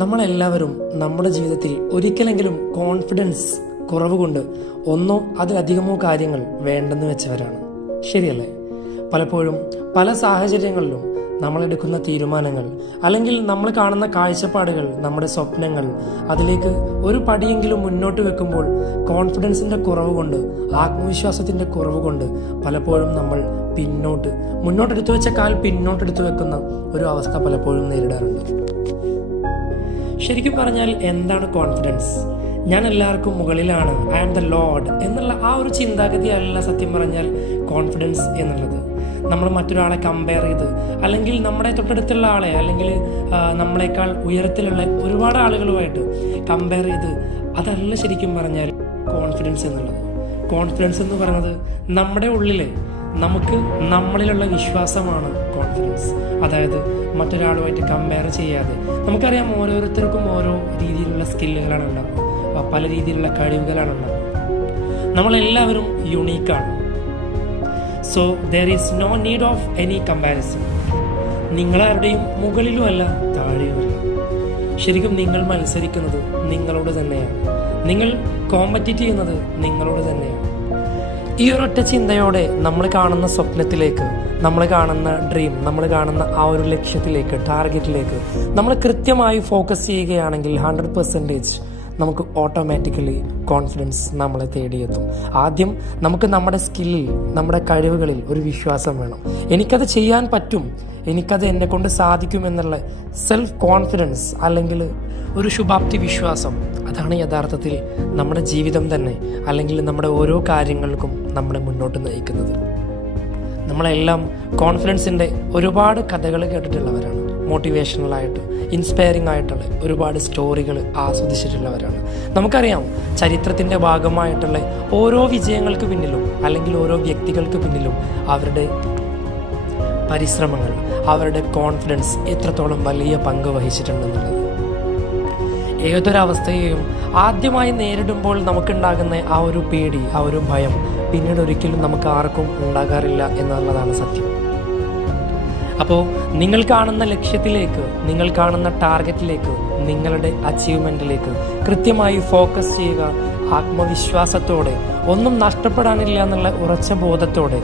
നമ്മളെല്ലാവരും നമ്മുടെ ജീവിതത്തിൽ ഒരിക്കലെങ്കിലും കോൺഫിഡൻസ് കുറവ് കൊണ്ട് ഒന്നോ അതിലധികമോ കാര്യങ്ങൾ വേണ്ടെന്ന് വെച്ചവരാണ്. ശരിയല്ലേ? പലപ്പോഴും പല സാഹചര്യങ്ങളിലും നമ്മളെടുക്കുന്ന തീരുമാനങ്ങൾ അല്ലെങ്കിൽ നമ്മൾ കാണുന്ന കാഴ്ചപ്പാടുകൾ, നമ്മുടെ സ്വപ്നങ്ങൾ അതിലേക്ക് ഒരു പടിയെങ്കിലും മുന്നോട്ട് വെക്കുമ്പോൾ കോൺഫിഡൻസിന്റെ കുറവ് കൊണ്ട്, ആത്മവിശ്വാസത്തിന്റെ കുറവ് കൊണ്ട് പലപ്പോഴും നമ്മൾ മുന്നോട്ടെടുത്തു വെച്ച കാൽ പിന്നോട്ടെടുത്തു വെക്കുന്ന ഒരു അവസ്ഥ പലപ്പോഴും നേരിടാറുണ്ട്. ശരിക്കും പറഞ്ഞാൽ എന്താണ് കോൺഫിഡൻസ്? ഞാൻ എല്ലാവർക്കും മുകളിലാണ്, ഐ ആം ദ ലോർഡ് എന്നുള്ള ആ ഒരു ചിന്താഗതി അല്ല സത്യം പറഞ്ഞാൽ കോൺഫിഡൻസ് എന്നുള്ളത്. നമ്മൾ മറ്റൊരാളെ കമ്പയർ ചെയ്ത് അല്ലെങ്കിൽ നമ്മുടെ തൊട്ടടുത്തുള്ള ആളെ അല്ലെങ്കിൽ നമ്മളെക്കാൾ ഉയരത്തിലുള്ള ഒരുപാട് ആളുകളുമായിട്ട് കമ്പയർ ചെയ്ത് അതല്ല ശരിക്കും പറഞ്ഞാൽ കോൺഫിഡൻസ് എന്നുള്ളത്. കോൺഫിഡൻസ് എന്ന് പറയുന്നത് നമ്മുടെ ഉള്ളിലെ നമ്മളിലുള്ള വിശ്വാസമാണ് കോൺഫിഡൻസ്. അതായത് മറ്റൊരാളുമായിട്ട് കമ്പയർ ചെയ്യാതെ, നമുക്കറിയാം ഓരോരുത്തർക്കും ഓരോ രീതിയിലുള്ള സ്കില്ലുകളാണ് ഉണ്ടാകുന്നത്, പല രീതിയിലുള്ള കഴിവുകളാണ് ഉണ്ടാകുന്നത്. നമ്മളെല്ലാവരും യുണീക്കാണ്. So there is no need of any comparison. നിങ്ങളാരുടെയും മുകളിലുമല്ല താഴെയുമല്ല. ശരിക്കും നിങ്ങൾ മത്സരിക്കുന്നത് നിങ്ങളോട് തന്നെയാണ്. നിങ്ങൾ കോമ്പറ്റീറ്റ് ചെയ്യുന്നത് നിങ്ങളോട് തന്നെയാണ്. ഈ ഒരൊറ്റ ചിന്തയോടെ നമ്മൾ കാണുന്ന സ്വപ്നത്തിലേക്ക്, നമ്മൾ കാണുന്ന ഡ്രീം, നമ്മൾ കാണുന്ന ആ ഒരു ലക്ഷ്യത്തിലേക്ക്, ടാർഗറ്റിലേക്ക് നമ്മൾ കൃത്യമായി ഫോക്കസ് ചെയ്യുകയാണെങ്കിൽ 100% നമുക്ക് ഓട്ടോമാറ്റിക്കലി കോൺഫിഡൻസ് നമ്മളെ തേടിയെത്തും. ആദ്യം നമുക്ക് നമ്മുടെ സ്കില്ലിൽ, നമ്മുടെ കഴിവുകളിൽ ഒരു വിശ്വാസം വേണം. എനിക്കത് ചെയ്യാൻ പറ്റും, എനിക്കത് എന്നെ കൊണ്ട് സാധിക്കുമെന്നുള്ള സെൽഫ് കോൺഫിഡൻസ് അല്ലെങ്കിൽ ഒരു ശുഭാപ്തി വിശ്വാസം, അതാണ് യഥാർത്ഥത്തിൽ നമ്മുടെ ജീവിതം തന്നെ അല്ലെങ്കിൽ നമ്മുടെ ഓരോ കാര്യങ്ങൾക്കും നമ്മളെ മുന്നോട്ട് നയിക്കുന്നത്. നമ്മളെല്ലാം കോൺഫിഡൻസിൻ്റെ ഒരുപാട് കഥകൾ കേട്ടിട്ടുള്ളവരാണ്. മോട്ടിവേഷണലായിട്ട്, ഇൻസ്പയറിംഗ് ആയിട്ടുള്ള ഒരുപാട് സ്റ്റോറികൾ ആസ്വദിച്ചിട്ടുള്ളവരാണ്. നമുക്കറിയാം ചരിത്രത്തിൻ്റെ ഭാഗമായിട്ടുള്ള ഓരോ വിജയങ്ങൾക്ക് പിന്നിലും അല്ലെങ്കിൽ ഓരോ വ്യക്തികൾക്ക് പിന്നിലും അവരുടെ പരിശ്രമങ്ങൾ, അവരുടെ കോൺഫിഡൻസ് എത്രത്തോളം വലിയ പങ്ക് വഹിച്ചിട്ടുണ്ടെന്നുള്ളത്. ഏതൊരവസ്ഥയെയും ആദ്യമായി നേരിടുമ്പോൾ നമുക്കുണ്ടാകുന്ന ആ ഒരു പേടി, ആ ഒരു ഭയം പിന്നീട് ഒരിക്കലും നമുക്ക് ആർക്കും ഉണ്ടാകാറില്ല എന്നുള്ളതാണ് സത്യം. അപ്പോൾ നിങ്ങൾ കാണുന്ന ലക്ഷ്യത്തിലേക്ക്, നിങ്ങൾ കാണുന്ന ടാർഗറ്റിലേക്ക്, നിങ്ങളുടെ അച്ചീവ്മെൻറ്റിലേക്ക് കൃത്യമായി ഫോക്കസ് ചെയ്യുക. ആത്മവിശ്വാസത്തോടെ, ഒന്നും നഷ്ടപ്പെടാനില്ല എന്നുള്ള ഉറച്ച ബോധത്തോടെ,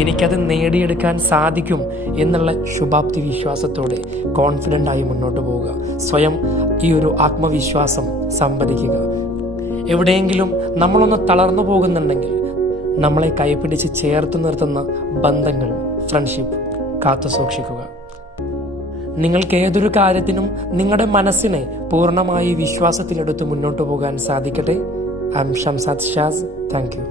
എനിക്കത് നേടിയെടുക്കാൻ സാധിക്കും എന്നുള്ള ശുഭാപ്തി വിശ്വാസത്തോടെ കോൺഫിഡൻ്റായി മുന്നോട്ട് പോവുക. സ്വയം ഈ ഒരു ആത്മവിശ്വാസം സമ്പാദിക്കുക. എവിടെയെങ്കിലും നമ്മളൊന്ന് തളർന്നു പോകുന്നുണ്ടെങ്കിൽ നമ്മളെ കൈപിടിച്ച് ചേർത്ത് നിർത്തുന്ന ബന്ധങ്ങൾ, ഫ്രണ്ട്ഷിപ്പ് കാത്തു സൂക്ഷിക്കുക. നിങ്ങൾക്ക് ഏതൊരു കാര്യത്തിനും നിങ്ങളുടെ മനസ്സിനെ പൂർണ്ണമായി വിശ്വാസത്തിലെടുത്ത് മുന്നോട്ട് പോകാൻ സാധിക്കട്ടെ. I am Shamsad Shaz. Thank U.